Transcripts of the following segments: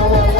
我。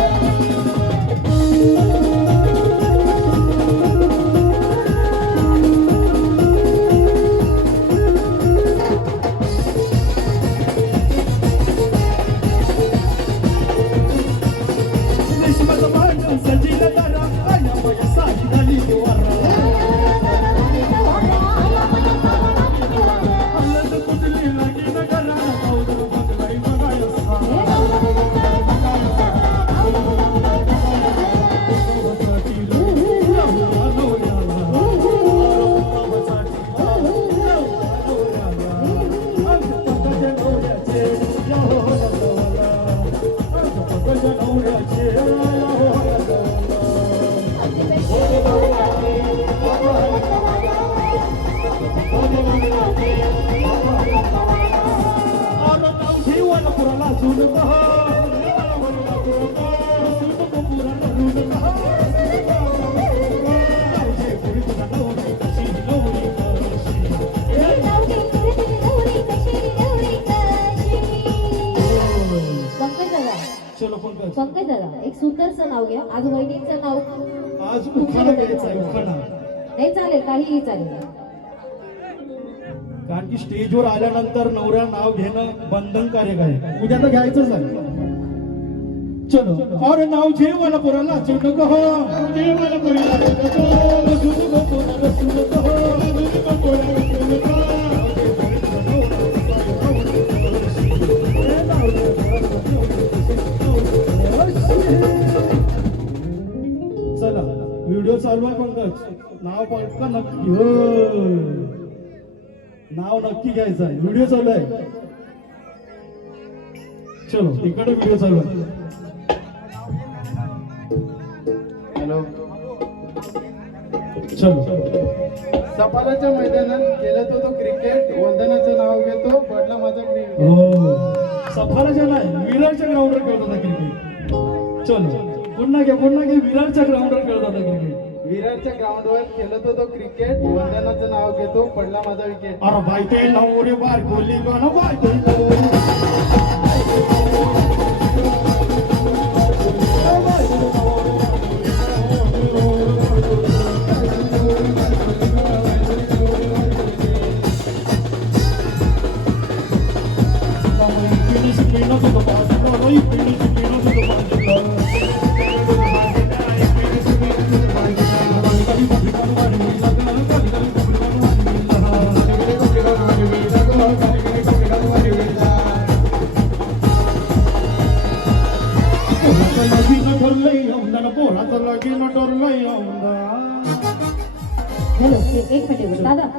पंकज दादा एक सुंदरचं नाव घ्या. आज वहिनीचं नाव आज उखाणा घ्यायचा आहे उखाणा. नाही चालेल काहीही चालेल. कारण की स्टेजवर आल्यानंतर नवऱ्या नाव घेणं बंधनकारक आहे. उद्या तर घ्यायचंच आहे चलो. और नाव घे मला पोराला चू नको. हो. मला पोराला नको. नको पोरा, नको. हो. नको नको. चला. व्हिडिओ चालू आहे पंकज नाव पटकन नक्की. हो. नाव नक्की घ्यायचं आहे. व्हिडिओ चालू आहे. चलो इकडे व्हिडिओ चालू आहे. हॅलो. चलो. सपालाच्या मैदानात गेला तो तो क्रिकेट वंदनाचं नाव घेतो पडला माझा क्रिकेट हो. सफाराच्या नाही विरारच्या ग्राउंडवर खेळत होता क्रिकेट चलो पुन्हा घे पुन्हा घे विरारच्या ग्राउंडवर खेळत होता क्रिकेट विराटच्या ग्राउंडवर खेळत होतो क्रिकेट वंदनाचं नाव घेतो. पडला माझा विकेट अरे बाय ते नवरी बार गोली गण बाय पोराचं लगीन ठरलंय येऊन हॅलो एक मिनिट. दादा